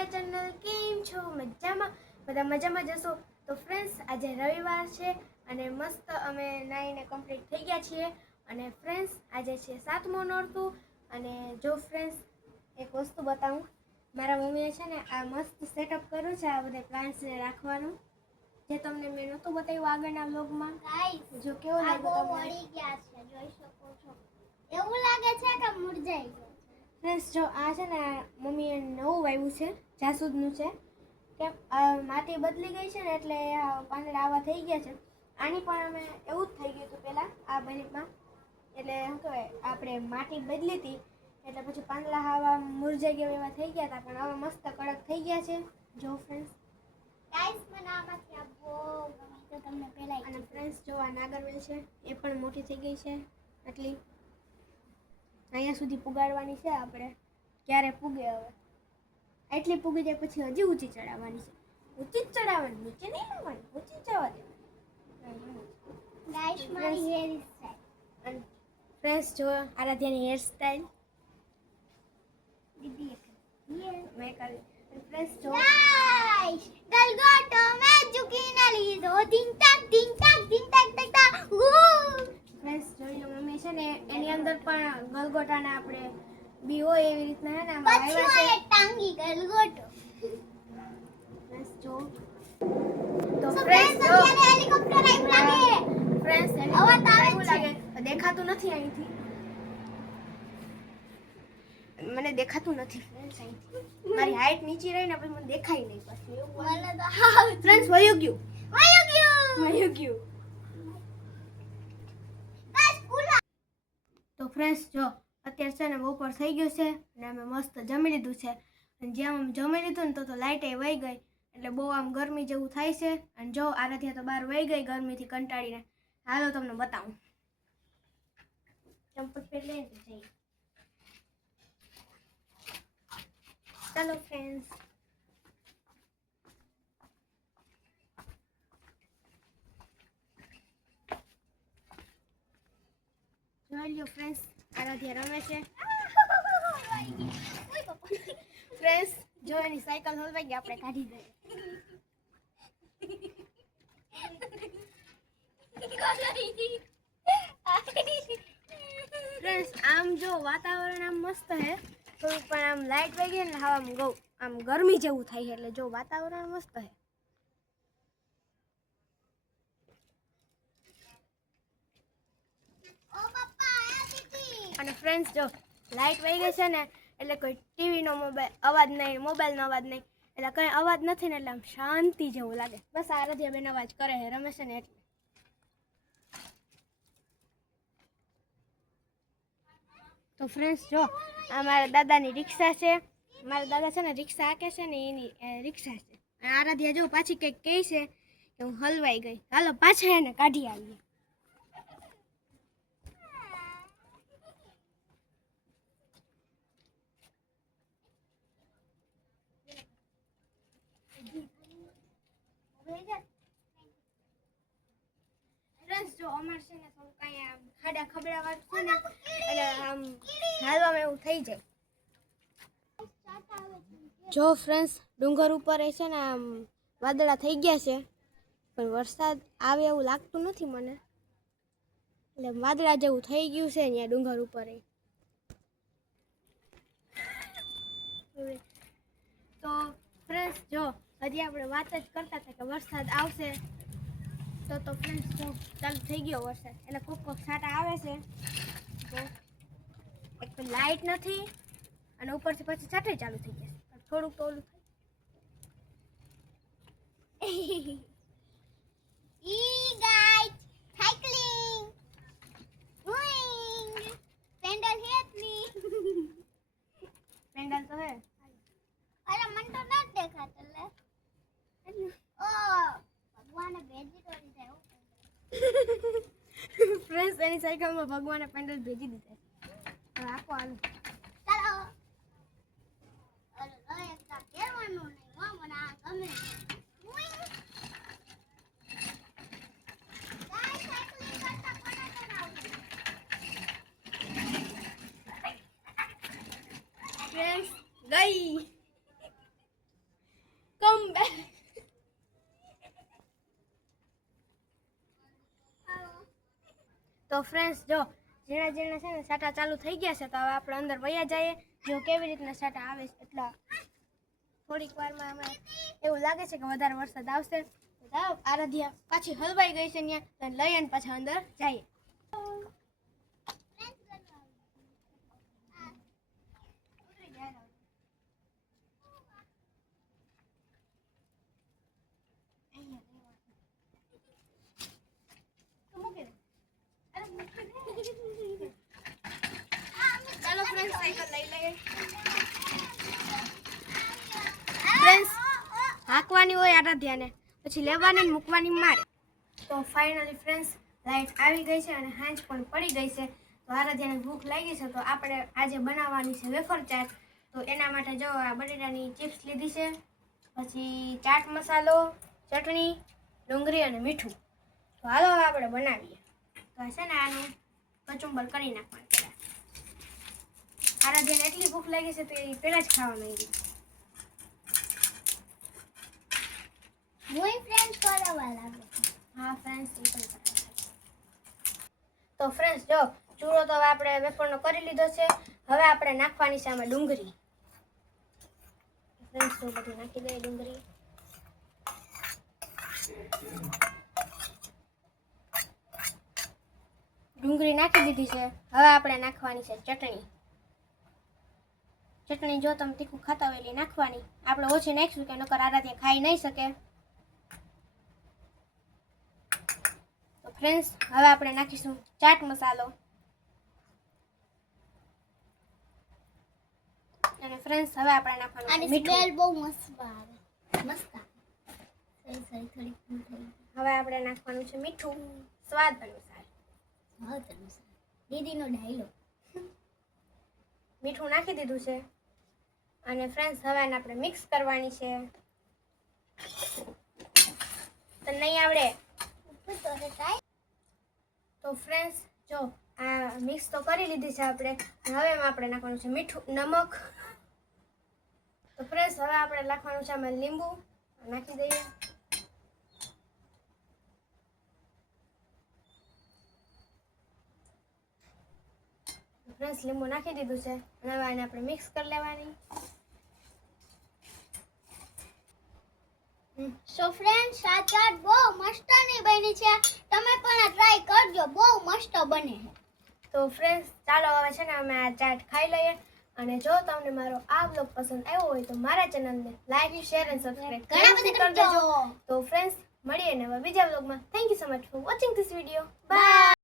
My channel. કેમ છો? મજામાં? બધા મજામાં જશો. તો ફ્રેન્ડ્સ, આજે રવિવાર છે અને મસ્ત અમે નાઈને કમ્પ્લીટ થઈ ગયા છીએ. અને ફ્રેન્ડ્સ, આજે છે 7મો નોરતું. અને જો ફ્રેન્ડ્સ, એક વસ્તુ બતાવું. મારા મમ્મીએ છે ને આ મસ્ત સેટઅપ કર્યું છે, આ બધા પ્લાન્ટ્સને રાખવાનું, જે તમને મેં નહોતું બતાવ્યું આગળના વ્લોગમાં. જો કેવો લાગ્યો તમને? વળી ગયા છે, જોઈ શકો છો. એવું લાગે છે કે મુરઝાઈ ગયો. ફ્રેન્ડ્સ, જો આ છે ને મમ્મીએ નવું વાવ્યું છે, જાસૂદનું છે. કેમ માટી બદલી ગઈ છે ને એટલે પાંદડા આવા થઈ ગયા છે. આની પણ અમે એવું જ થઈ ગયું હતું પહેલાં આ બનીમાં, એટલે શું કહેવાય, આપણે માટી બદલી હતી એટલે પછી પાંદડા આવા મુરઝાઈ ગયા એવા થઈ ગયા હતા, પણ હવે મસ્ત કડક થઈ ગયા છે. જો ફ્રેન્ડ્સ, ગાઈસ મને આમાંથી આ બહુ ગમી તો તમને પહેલાં. અને ફ્રેન્ડ્સ, જો આ નાગરવેલ છે એ પણ મોટી થઈ ગઈ છે. એટલી અહીંયા સુધી પુગાડવાની છે આપણે, ક્યારે પૂગે હવે. એટલી પૂગી જાય પછી હજી ઊંચી ચડાવવાની છે. ઊંચી જ ચડાવવાની, નીચે નહીં લાવવાની, ઊંચી જવા દે. ગાઈસ મારી હેર સ્ટાઈલ. અને ફ્રેન્ડ્સ, જો આરાધ્યાની હેર સ્ટાઈલ દીદી મેં કરી. ફ્રેન્ડ્સ, જો ગાઈસ ગલગોટો મેં ઝુકીને લીધો, ધિંગ તાક ધિંગ તાક ધિંગ તાક તાક તાક. ફ્રેન્ડ્સ, જોઈ લો મમ્મી છે ને એની અંદર પણ ગલગોટાના આપણે બી હોય એવી રીતના હે ને આમાં આવ્યા છે. ટાંગી ગલગોટો. ફ્રેન્ડ્સ, જો તો ફ્રેન્ડ્સ, જો હેલિકોપ્ટર આવ્યું લાગે. ફ્રેન્ડ્સ, હેલિકોપ્ટર આવ્યું લાગે. દેખાતું નથી અહીંથી, મને દેખાતું નથી ફ્રેન્ડ્સ અહીંથી. મારી હાઈટ નીચી રહી ને પછી મને દેખાય નહીં પછી એવું. મને તો ફ્રેન્ડ્સ વયું ગયું. તો ફ્રેન્ડ્સ, જો અત્યારે છે ને બપોર થઈ ગયું છે અને અમે મસ્ત જમી લીધું છે. અને જેમ અમે જમી લીધું ને તો લાઇટે વહી ગઈ, એટલે બહુ આમ ગરમી જેવું થાય છે. અને જો આરાધ્યા તો બહાર વહી ગઈ ગરમીથી કંટાળીને. હાલો તમને બતાવું. ચંપલ પહેરી લઈને જઈએ. ચાલો ફ્રેન્ડ્સ. જોઈ લો ફ્રેન્ડ્સ, આરાધ્યા રમે છે. ફ્રેન્ડ્સ, જો એની સાયકલ હલવાઈ ગઈ, આપણે કાઢી દઈએ. ફ્રેન્ડ્સ, આમ જો વાતાવરણ આમ મસ્ત હે, થોડુંક પણ આમ લાઈટ વહી ગઈ ને આમ ગરમી જેવું થાય છે. એટલે જો વાતાવરણ મસ્ત હે. અને ફ્રેન્ડ્સ, જો લાઈટ વહી ગઈ છે ને એટલે કોઈ ટીવીનો અવાજ નહીં, મોબાઈલનો અવાજ નહીં, એટલે કંઈ અવાજ નથી ને એટલે આમ શાંતિ જેવું લાગે. બસ આરાધ્યા બેન અવાજ કરે છે, રમે છે ને એટલે. તો ફ્રેન્ડ્સ, જો આ મારા દાદાની રિક્ષા છે. મારા દાદા છે ને રિક્ષા હાકે છે ને એની રિક્ષા છે. અને આરાધ્યા જો પાછી કંઈક કહે છે કે હું હલવાઈ ગઈ. હાલો પાછા એને કાઢી આવીએ. ફ્રેન્ડ્સ, જો અમાર છે ને થોડું કાંઈ આમ ખાડા ખબડાવાળું છે ને એટલે આમ હાલવામાં એવું થઈ જાય. જો ફ્રેન્ડ્સ, ડુંગર ઉપર છે ને આમ વાદળા થઈ ગયા છે, પણ વરસાદ આવે એવું લાગતું નથી મને. એટલે વાદળા જેવું થઈ ગયું છે અહીંયા ડુંગર ઉપર. તો ફ્રેન્ડ્સ, જો હજી આપણે વાત જ કરતા હતા કે વરસાદ આવશે. તો ફ્રેન્ડ્સ, જો ચાલુ થઈ ગયો વરસાદ. એટલે કોક છાંટા આવે છે. તો એક તો લાઇટ નથી અને ઉપરથી પછી છાંટા ચાલુ થઈ ગયા છે. થોડુંક તો ઓલું થાય. ઈ ગાઈસ સાયકલિંગ ડુઈંગ પેન્ડલ હેતની પેન્ડલ તો હે. અરે મન તો ન દેખાતો લે. ઓ ભગવાને ભેજી તો દીધા. ફ્રેન્ડ્સ, એની સાયકલમાં ભગવાને પેન્ડલ ભેજી દીધા. હવે આપો હાલો. ચાલો. અરે એક તા કેવાનું નહીં હો, મને આ ગમે. ફ્રેન્ડ્સ, ગઈ. Come back. તો ફ્રેન્ડ્સ જો ઝીણા ઝીણા છે ને સાટા ચાલુ થઈ ગયા છે, તો હવે આપણે અંદર વયા જઈએ. જો કેવી રીતના સાટા આવે છે એટલા થોડીક વારમાં અમે એવું લાગે છે કે વધારે વરસાદ આવશે. તો જાઓ, આરાધ્યા પાછી હલવાઈ ગઈ છે ત્યાં, લઈ અને પાછા અંદર જઈએ. ચાલો ફ્રેન્ડ્સ, સાયકલ લઈ લઈએ. ફ્રેન્ડ્સ, હાંકવાની હોય આરાધ્યાને, પછી લેવાની ને મૂકવાની મારે. તો ફાઇનલી ફ્રેન્ડ્સ, લાઈટ આવી ગઈ છે અને હાંજ પણ પડી ગઈ છે. તો આરાધ્યાને ભૂખ લાગી છે, તો આપણે આજે બનાવવાની છે વેફર ચાટ. તો એના માટે જો આ બટેટાની ચિપ્સ લીધી છે, પછી ચાટ મસાલો, ચટણી, ડુંગળી અને મીઠું. તો હાલો હવે આપણે બનાવીએ. તો છે ને આનું કચુંબર કરી નાખવાનું. આરાધ્યાને એટલી ભૂખ લાગી છે તો એ પહેલા જ ખાવા માંગી. હા ફ્રેન્ડ્સ, તો ફ્રેન્ડ્સ જો ચૂરો તો હવે આપણે વેફરનો કરી લીધો છે. હવે આપણે નાખવાની છે આમાં ડુંગળી. ફ્રેન્ડ્સ તો બધી નાખી દઈએ ડુંગળી. ડુંગળી નાખી દીધી છે. હવે આપણે નાખવાની છે ચટણી. ચટણી જો તમે તીખું ખાતા હોય એટલે નાખવાની. આપણે ઓછી નાખીશું કે નકર આરાધ્યા ખાઈ નહીં શકે. તો ફ્રેન્ડ્સ, હવે આપણે નાખીશું ચાટ મસાલો. અને ફ્રેન્ડ્સ, હવે આપણે નાખવાનું છે મીઠું. સ્મેલ બહુ મસ્ત આવે. મસ્ત. હવે આપણે નાખવાનું છે મીઠું, સ્વાદ અનુસાર. દીદીનો ડાયલોગ. મીઠું નાખી દીધું છે. અને ફ્રેન્ડ્સ, હવે આને આપણે મિક્સ કરવાની છે. તો નહીં આવડે તો ફ્રેન્ડ્સ જો આ મિક્સ તો કરી લીધી છે આપણે. હવે એમાં આપણે નાખવાનું છે મીઠું, નમક. તો ફ્રેન્ડ્સ, હવે આપણે નાખવાનું છે આમાં લીંબુ. નાખી દઈએ. ફ્રેન્ડ્સ, લીંબુ નાખી દીધું છે. અને હવે આને આપણે મિક્સ કરી લેવાની. સો ફ્રેન્ડ્સ, આ ચાટ બહુ મસ્ત ની બની છે. તમે પણ આ ટ્રાય કરજો, બહુ મસ્ત બને છે. તો ફ્રેન્ડ્સ, ચાલો હવે છે ને અમે આ ચાટ ખાઈ લઈએ. અને જો તમને મારો આ બ્લોગ પસંદ આવ્યો હોય તો મારા ચેનલને લાઈક, શેર અને સબસ્ક્રાઇબ કરી દેજો. તો ફ્રેન્ડ્સ, મળીએ નવા બીજા બ્લોગમાં. Thank you so much for watching this video. By.